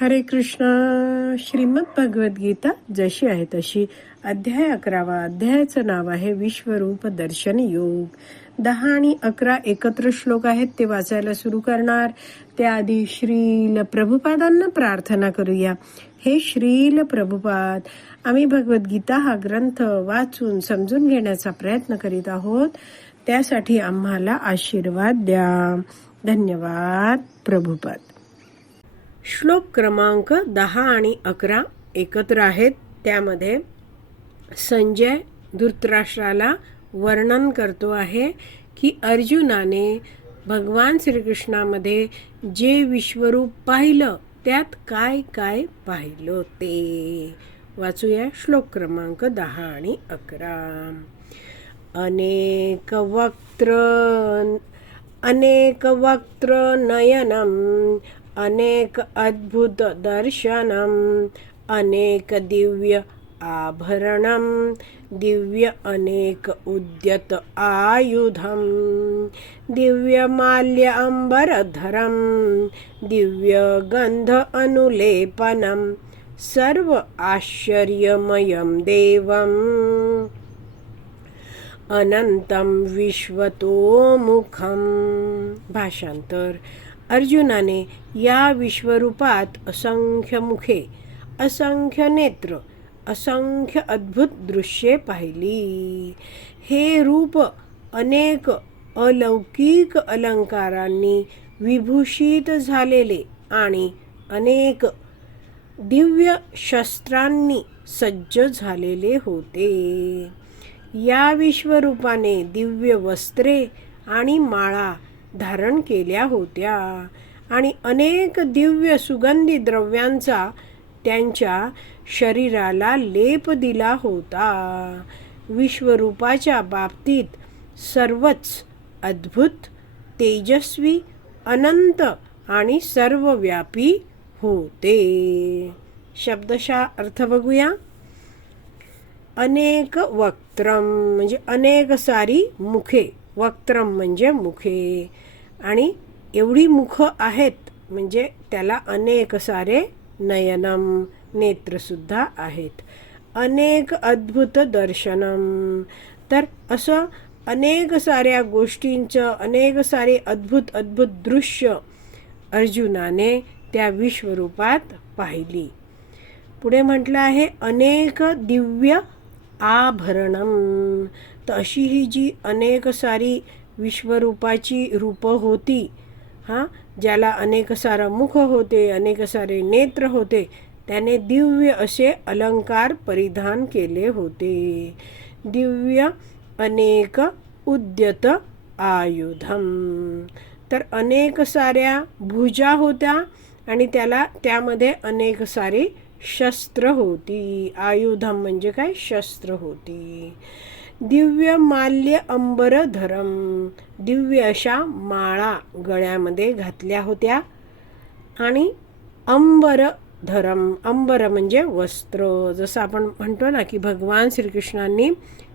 हरे कृष्ण. श्रीमद भगवद्गीता जशी आहे तशी. अध्याय अकरावा. अध्यायाचं नाव आहे विश्वरूप दर्शन योग. दहा आणि अकरा एकत्र श्लोक आहेत ते वाचायला सुरू करणार. त्याआधी श्रील प्रभुपादांना प्रार्थना करूया. हे श्रील प्रभुपाद आम्ही भगवद्गीता हा ग्रंथ वाचून समजून घेण्याचा प्रयत्न करीत आहोत. त्यासाठी आम्हाला आशीर्वाद द्या. धन्यवाद प्रभुपाद. श्लोक क्रमांक दहा आणि अकरा एकत्र आहेत. त्यामध्ये संजय धृतराष्ट्राला वर्णन करतो आहे की अर्जुनाने भगवान श्रीकृष्णामध्ये जे विश्वरूप पाहिलं त्यात काय काय पाहिलं ते? वाचूया श्लोक क्रमांक दहा आणि अकरा. अनेक वक्त्र अनेक वक्त्र नयनं अनेक अद्भुत दर्शनम अनेक दिव्य आभरणम दिव्य अनेक उद्यत आयुधम दिव्य माल्य अंबरधरम दिव्य गंध अनुलेपनम सर्व आश्चर्यमयं देवम्। अनंतम विश्वतोमुखम। भाषांतर। अर्जुनाने या विश्वरूपात असंख्य मुखे असंख्य नेत्र असंख्य अद्भुत दृश्ये पाहिली. हे रूप अनेक अलौकिक अलंकारांनी विभूषित झालेले आणि अनेक दिव्य शस्त्रांनी सज्ज झालेले होते. या विश्वरूपाने दिव्य वस्त्रे आणि माळा धारण केल्या होत्या. आणि अनेक दिव्य सुगंधी द्रव्यांचा त्यांच्या शरीराला लेप दिला होता. विश्वरूपाच्या बाबतीत सर्वच अद्भुत तेजस्वी अनंत आणि सर्वव्यापी होते. शब्दशा अर्थ बघूया. अनेक वक्त्रम म्हणजे अनेक सारी मुखे. वक्त्रम म्हणजे मुखे. आणि एवढी मुख आहेत म्हणजे त्याला अनेक सारे नयनम नेत्रसुद्धा आहेत. अनेक अद्भुत दर्शनम. तर असं अनेक साऱ्या गोष्टींचं अनेक सारे अद्भुत अद्भुत दृश्य अर्जुनाने त्या विश्वरूपात पाहिली. पुढे म्हटलं आहे अनेक दिव्य आभरणम. तर अशी ही जी अनेक सारी विश्वरूपाची रूपं होती. हां ज्याला अनेक सारं मुख होते अनेक सारे नेत्र होते त्याने दिव्य असे अलंकार परिधान केले होते. दिव्य अनेक उद्यत आयुधम तर अनेक साऱ्या भुजा होत्या आणि त्याला त्यामध्ये अनेक सारी शस्त्र होती. आयुधम म्हणजे काय? शस्त्र होती. दिव्य माल्य अंबर धरम दिव्य अशा माळा गळ्यामध्ये घातल्या होत्या. आणि अंबर धरम अंबर म्हणजे वस्त्र. जसं आपण म्हणतो ना की भगवान श्रीकृष्णांनी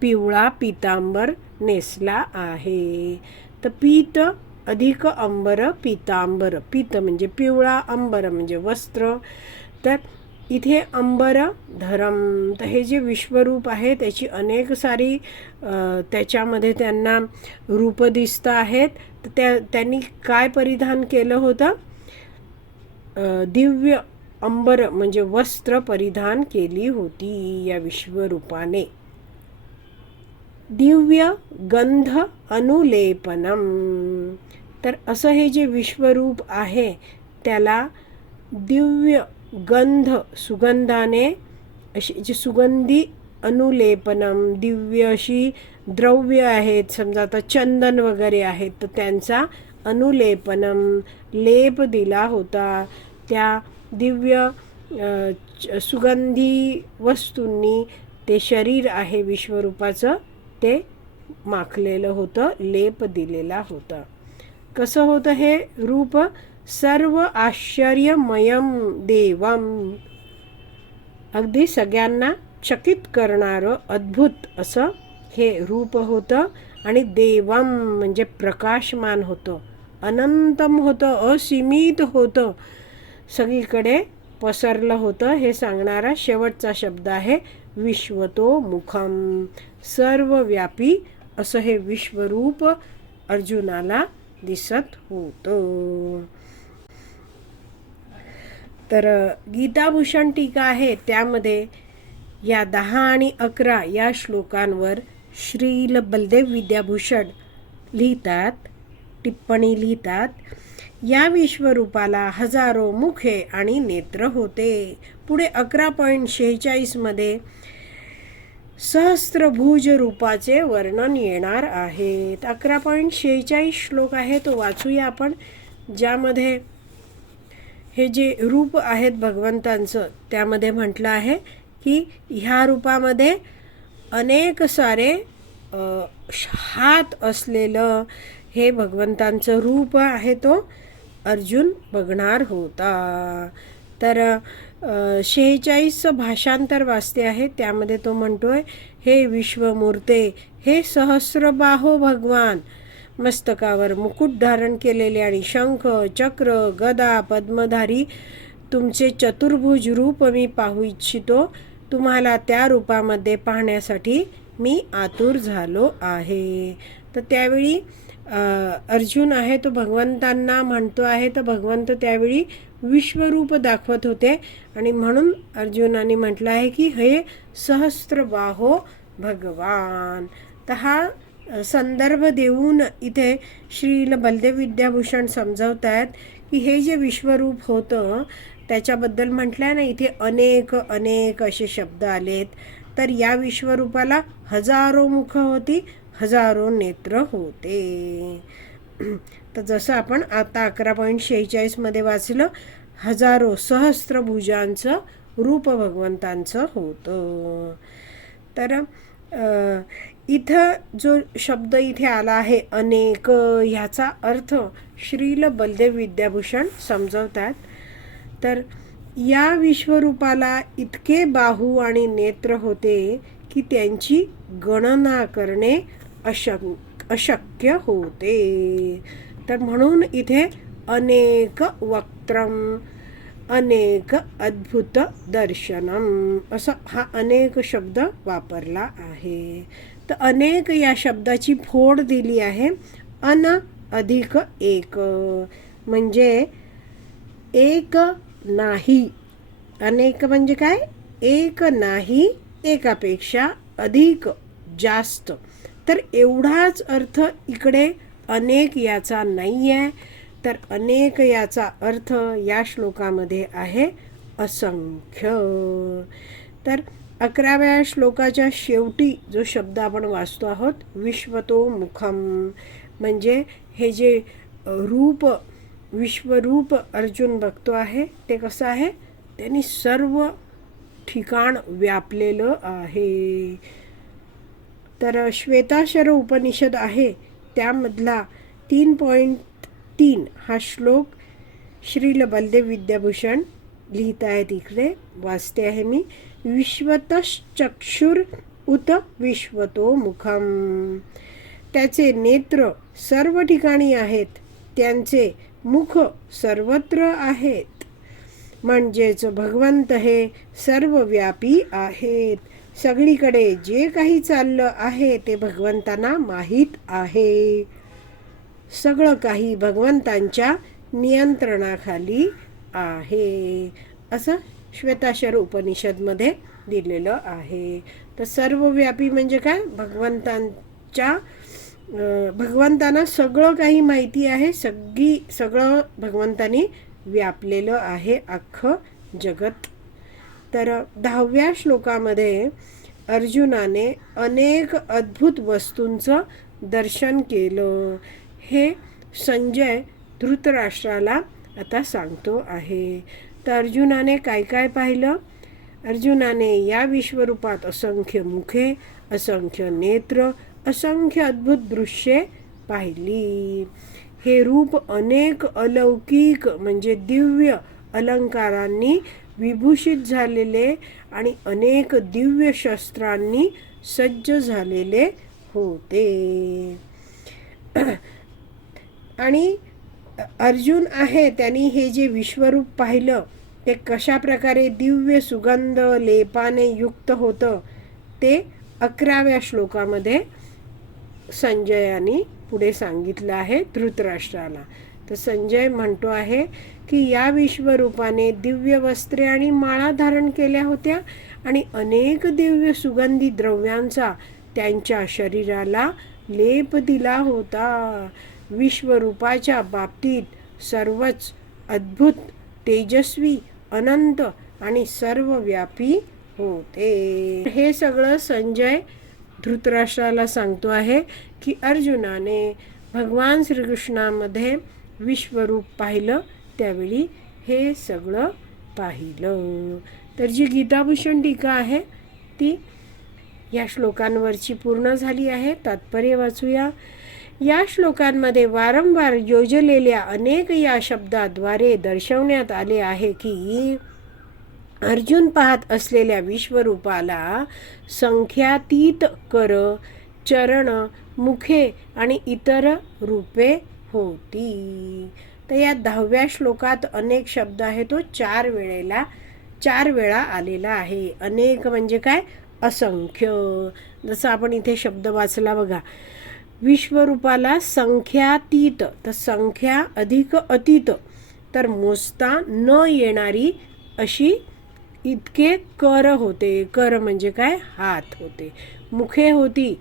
पिवळा पितांबर नेसला आहे. तर पीत अधिक अंबर पितांबर. पीत म्हणजे पिवळा अंबर म्हणजे वस्त्र. तर इथे अंबर धरम. तर हे जे विश्वरूप आहे त्याची अनेक सारी त्याच्यामध्ये त्यांना रूप दिसतं आहेत. तर त्या त्यांनी काय परिधान केलं होतं? दिव्य अंबर म्हणजे वस्त्र परिधान केली होती या विश्वरूपाने. दिव्य गंध अनुलेपनम. तर असं हे जे विश्वरूप आहे त्याला दिव्य गंध सुगंधाने अशी जी सुगंधी अनुलेपनम दिव्य अशी द्रव्य आहेत समजा आता चंदन वगैरे आहेत तर त्यांचा अनुलेपनम लेप दिला होता. त्या दिव्य सुगंधी वस्तूंनी ते शरीर आहे विश्वरूपाचं ते माखलेलं होतं लेप दिलेला होता. कसं होतं हे? रूप सर्व आश्चर्यमयम देवम अगदी सगळ्यांना चकित करणारं अद्भुत असं हे रूप होतं आणि देवम म्हणजे प्रकाशमान होतं. अनंतम होतं असीमित होतं. सगळीकडे पसरलं होतं हे सांगणारा शेवटचा शब्द आहे विश्वतो मुखम. सर्वव्यापी असं हे विश्वरूप अर्जुनाला दिसत होतं. तर गीताभूषण टीका आहे त्यामध्ये या दहा आणि अकरा या श्लोकांवर श्रील बलदेव विद्याभूषण लिहितात टिप्पणी लिहितात. या विश्वरूपाला हजारो मुखे आणि नेत्र होते. पुढे अकरा पॉईंट शेहेचाळीसमध्ये सहस्त्रभुज रूपाचे वर्णन येणार आहेत. अकरा पॉईंट शेहेचाळीस श्लोक आहे तो वाचूया आपण ज्यामध्ये हे जे रूप आहेत भगवंतांचं त्यामध्ये म्हटलं आहे की ह्या रूपामध्ये अनेक सारे हात असलेलं हे भगवंतांचं रूप आहे तो अर्जुन बघणार होता. तर शेहेचाळीसचं भाषांतर वाचते आहे त्यामध्ये तो म्हणतोय हे विश्वमूर्ते हे सहस्रबाहो भगवान मस्तकावर मुकुट धारण केलेले आणि शंख चक्र गदा पद्मधारी तुमचे चतुर्भुज रूप मी पाहू इच्छितो. तुम्हाला त्या रूपामध्ये पाहण्यासाठी मी आतुर झालो आहे. तर त्यावेळी अर्जुन आहे तो भगवंतांना म्हणतो आहे. तर भगवंत त्यावेळी विश्वरूप दाखवत होते आणि म्हणून अर्जुनाने म्हटलं आहे की हे सहस्त्रबाहो भगवान. तर हा संदर्भ देऊन इथे श्रील बलदेव विद्याभूषण समजवत आहेत की हे जे विश्वरूप होतं त्याच्याबद्दल म्हटलं आहे ना इथे अनेक अनेक असे शब्द आलेत. तर या विश्वरूपाला हजारो मुख होती हजारो नेत्र होते. तर जसं आपण आता अकरा पॉईंट शेहेचाळीसमध्ये वाचलं हजारो सहस्त्रभुजांचं रूप भगवंतांचं होतं. तर इथं जो शब्द इथे आला आहे अनेक ह्याचा अर्थ श्रील बलदेव विद्याभूषण समजवतात. तर या विश्वरूपाला इतके बाहू आणि नेत्र होते की त्यांची गणना करणे अशक अशक्य होते. तर म्हणून इथे अनेक वक्त्रम अनेक अद्भुत दर्शनम असं हा अनेक शब्द वापरला आहे. तर अनेक या शब्दाची फोड दिली आहे. अन अधिक एक. म्हणजे एक नाही. अनेक म्हणजे काय? एक नाही एकापेक्षा अधिक जास्त. तर एवढाच अर्थ इकडे अनेक याचा नाही आहे तर अनेक याचा अर्थ या श्लोकामध्ये आहे असंख्य. तर अकराव्या श्लोकाच्या शेवटी जो शब्द आपण वाचतो आहोत विश्वतो मुखम. म्हणजे हे जे रूप विश्वरूप अर्जुन बघतो आहे ते कसं आहे? त्यांनी सर्व ठिकाण व्यापलेलं आहे. तर श्वेताशर उपनिषद आहे त्यामधला तीन पॉईंट तीन हा श्लोक श्रील बलदेव विद्याभूषण लिहित आहेत इकडे. वाचते आहे मी. विश्वतश्चक्षुर उत विश्वतो मुखम. त्याचे नेत्र सर्व ठिकाणी आहेत. त्यांचे मुख सर्वत्र आहेत. म्हणजेच भगवंत हे सर्वव्यापी आहेत. सगळीकडे जे काही चाललं आहे ते भगवंतांना माहीत आहे. सगळं काही भगवंतांच्या नियंत्रणाखाली आहे. असं श्वेताशर उपनिषदमध्ये दिलेलं आहे. तर सर्वव्यापी म्हणजे काय? भगवंतांच्या भगवंतांना सगळं काही माहिती आहे. सगळी सगळं भगवंतानी व्यापलेलं आहे अख्खं जगत. तर दहाव्या श्लोकामध्ये अर्जुनाने अनेक अद्भुत वस्तूंचं दर्शन केलं. हे संजय धृतराष्ट्राला आता सांगतो आहे. तर अर्जुनाने काय काय पाहिलं? अर्जुनाने या विश्वरूपात असंख्य मुखे असंख्य नेत्र असंख्य अद्भुत दृश्ये पाहिली. हे रूप अनेक अलौकिक म्हणजे दिव्य अलंकारांनी विभूषित झालेले आणि अनेक दिव्य शस्त्रांनी सज्ज झालेले होते. आणि अर्जुन आहे त्यांनी हे जे विश्वरूप पाहिलं ते कशा प्रकारे दिव्य सुगंध लेपाने युक्त होतं ते अकराव्या श्लोकामध्ये संजयानी पुढे सांगितलं आहे धृतराष्ट्राला. तर संजय म्हणतो आहे की या विश्वरूपाने दिव्य वस्त्रे आणि माळा धारण केल्या होत्या आणि अनेक दिव्य सुगंधी द्रव्यांचा त्यांच्या शरीराला लेप दिला होता. विश्वरूपाच्या बाबतीत सर्वच अद्भुत तेजस्वी अनंत आणि सर्वव्यापी होते. हे सगळं संजय धृतराष्ट्राला सांगतो आहे की अर्जुनाने भगवान श्रीकृष्णामध्ये विश्वरूप पाहिलं त्यावेळी हे सगळं पाहिलं. तर जी गीताभूषण टीका आहे ती या श्लोकांवरची पूर्ण झाली आहे. तात्पर्य वाचूया. या श्लोकांमध्ये वारंवार योजलेल्या अनेक या शब्दाद्वारे दर्शवण्यात आले आहे की अर्जुन पाहत असलेल्या विश्वरूपाला संख्यातीत कर चरण मुखे आणि इतर रूपे होती. तर या दहाव्या श्लोकात अनेक शब्द आहे तो हो. चार वेळेला चार वेळा आलेला आहे. अनेक म्हणजे काय? असंख्य. जसं आपण इथे शब्द वाचला बघा. विश्वरूपाला संख्यातीत तर संख्या अधिक अतीत. तर मोजता न येणारी अशी इतके कर होते. कर म्हणजे काय? हात होते. मुखे होती.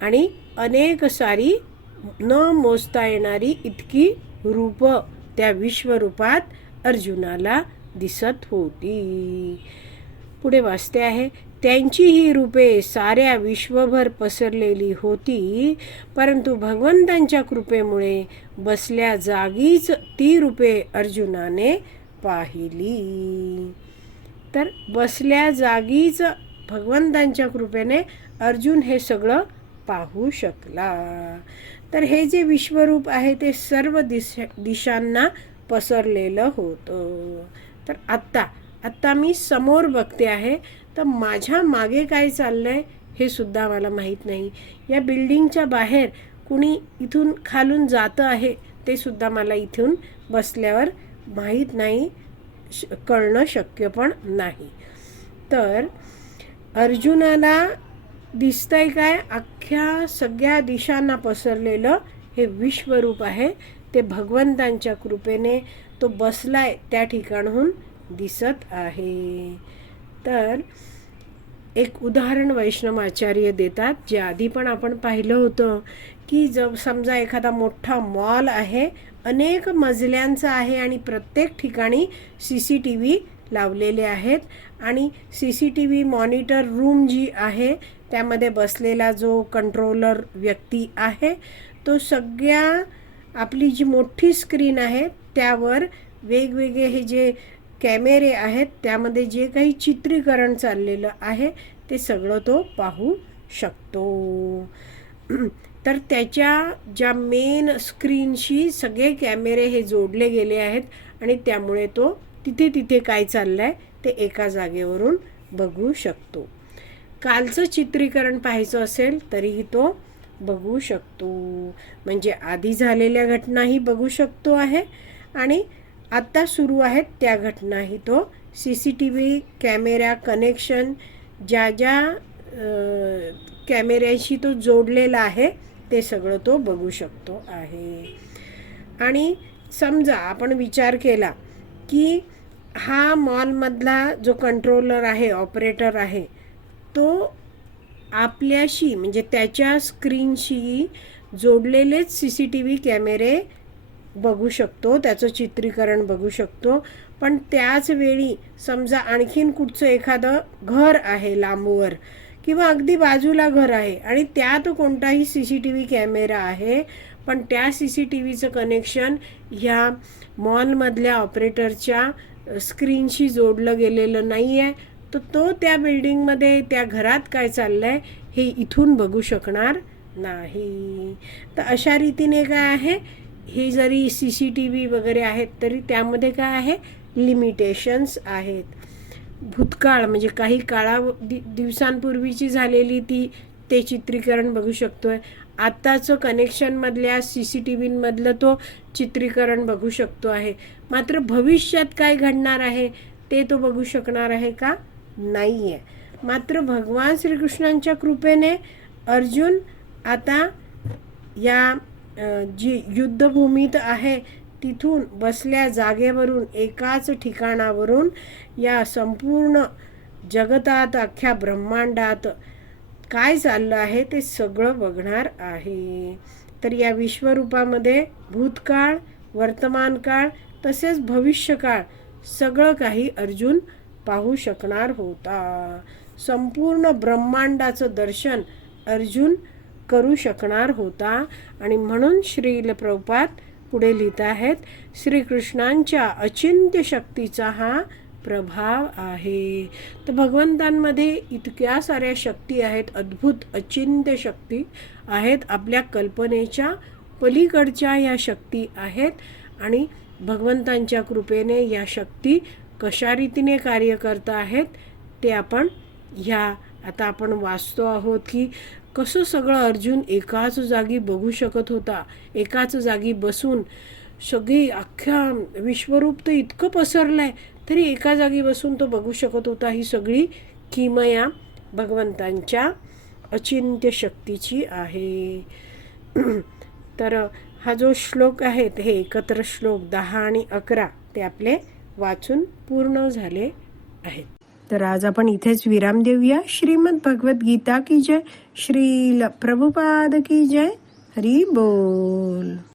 आणि अनेक सारी न मोजता येणारी इतकी रूप त्या विश्वरूपात अर्जुनाला दिसत होती. पुढे वाचते आहे. त्यांची ही रूपे साऱ्या विश्वभर पसरलेली होती परंतु भगवंतांच्या कृपेमुळे बसल्या जागीच ती रूपे अर्जुनाने पाहिली. तर बसल्या जागीच भगवंतांच्या कृपेने अर्जुन हे सगळं पाहू शकला. तर हे जे विश्वरूप आहे ते सर्व दिश दिशांना पसरलेलं होतं. तर आत्ता आत्ता मी समोर बघते आहे तर माझ्या मागे काय चाललं आहे हे सुद्धा मला माहीत नाही. या बिल्डिंगच्या बाहेर कुणी इथून खालून जातं आहे ते सुद्धा मला इथून बसल्यावर माहीत नाही श कळणं शक्य पण नाही. तर अर्जुनाला दिसतंय काय? अख्ख्या सगळ्या दिशांना पसरलेलं हे विश्वरूप आहे. ते भगवंतांच्या कृपेने तो बसलाय त्या ठिकाणहून दिसत आहे. तर एक उदाहरण वैष्णवाचार्य देतात जे आधी पण आपण पाहिलं होतं की जर समजा एखादा मोठा मॉल आहे अनेक मजल्यांचा आहे आणि प्रत्येक ठिकाणी सी सी टी व्ही लावलेले आहेत आणि C C T V monitor room जी आहे त्यामध्ये बसलेला जो कंट्रोलर व्यक्ती आहे तो सगळ्या आपली जी मोठी स्क्रीन आहे त्यावर वेगवेगळे हे जे कॅमेरे आहेत त्यामध्ये जे काही चित्रीकरण चाललेलं आहे ते सगळं तो पाहू शकतो. तर त्याच्या ज्या मेन स्क्रीनशी सगळे कॅमेरे हे जोडले गेले आहेत आणि त्यामुळे तो तिथे तिथे काय चाललं आहे ते एका जागेवरून बघू शकतो. कालचं चित्रीकरण पाहायचं असेल तरीही तो बघू शकतो. म्हणजे आधी झालेल्या घटनाही बघू शकतो आहे आणि आत्ता सुरू आहेत त्या घटनाही. तो C C T V camera connection ज्या ज्या कॅमेऱ्याशी तो जोडलेला आहे ते सगळं तो बघू शकतो आहे. आणि समजा आपण विचार केला की हा मॉलमधला जो कंट्रोलर आहे ऑपरेटर आहे तो आपल्याशी म्हणजे त्याच्या स्क्रीनशी जोडलेलेच सी सी टी व्ही कॅमेरे बघू शकतो त्याचं चित्रीकरण बघू शकतो. पण त्याच वेळी समजा आणखीन कुठचं एखादं घर आहे लांबवर किंवा अगदी बाजूला घर आहे आणि त्यात कोणताही C C T V camera आहे पण त्या सी सी टी व्हीचं कनेक्शन ह्या मॉलमधल्या ऑपरेटरच्या स्क्रीनशी जोडलं गेलेलं नाही आहे तर तो त्या बिल्डिंगमध्ये त्या घरात काय चाललं आहे हे इथून बघू शकणार नाही. तर अशा रीतीने काय आहे? हे जरी सी सी टी व्ही वगैरे आहेत तरी त्यामध्ये काय आहे? लिमिटेशन्स आहेत. भूतकाळ म्हणजे काही काळा दि दिवसांपूर्वीची झालेली ती ते चित्रीकरण बघू शकतो आहे आत्ताचं कनेक्शनमधल्या सी सी टी व्हीमधलं तो चित्रीकरण बघू शकतो आहे. मात्र भविष्यात काय घडणार आहे ते तो बघू शकणार आहे का? नाही आहे मात्र भगवान श्रीकृष्णांच्या कृपेने अर्जुन आता या जी युद्धभूमीत आहे तिथून बसल्या जागेवरून एकाच ठिकाणावरून या संपूर्ण जगतात अख्ख्या ब्रह्मांडात काय चाललं आहे ते सगळं बघणार आहे. तर या विश्वरूपामध्ये भूतकाळ वर्तमान काळ तसेच भविष्यकाळ सगळं काही अर्जुन पाहू शकणार होता. संपूर्ण ब्रह्मांडाचं दर्शन अर्जुन करू शकणार होता. आणि म्हणून श्रील प्रभुपाद पुढे लिहित आहेत श्रीकृष्णांच्या अचिंत्य शक्तीचा हा प्रभाव आहे. तर भगवंतांमध्ये इतक्या साऱ्या शक्ती आहेत अद्भुत अचिंत्य शक्ती आहेत आपल्या कल्पनेच्या पलीकडच्या या शक्ती आहेत. आणि भगवंतांच्या कृपेने या शक्ती कशा रीतीने कार्य करत आहेत ते आपण ह्या आता आपण वाचतो आहोत की कसं सगळं अर्जुन एकाच जागी बघू शकत होता एकाच जागी बसून सगळी अख्ख्या विश्वरूप तर इतकं पसरलं आहे तरी एका जागी बसून तो बघू शकत होता ही सगळी किमया भगवंतांच्या अचिंत्य शक्तीची आहे. तर हा जो श्लोक आहेत हे एकत्र श्लोक दहा आणि अकरा ते आपले वाचून पूर्ण झाले आहेत. तर आज आपण इथेच विराम देऊया. श्रीमद भगवत गीता की जय. श्रील प्रभुपाद की जय. हरी बोल.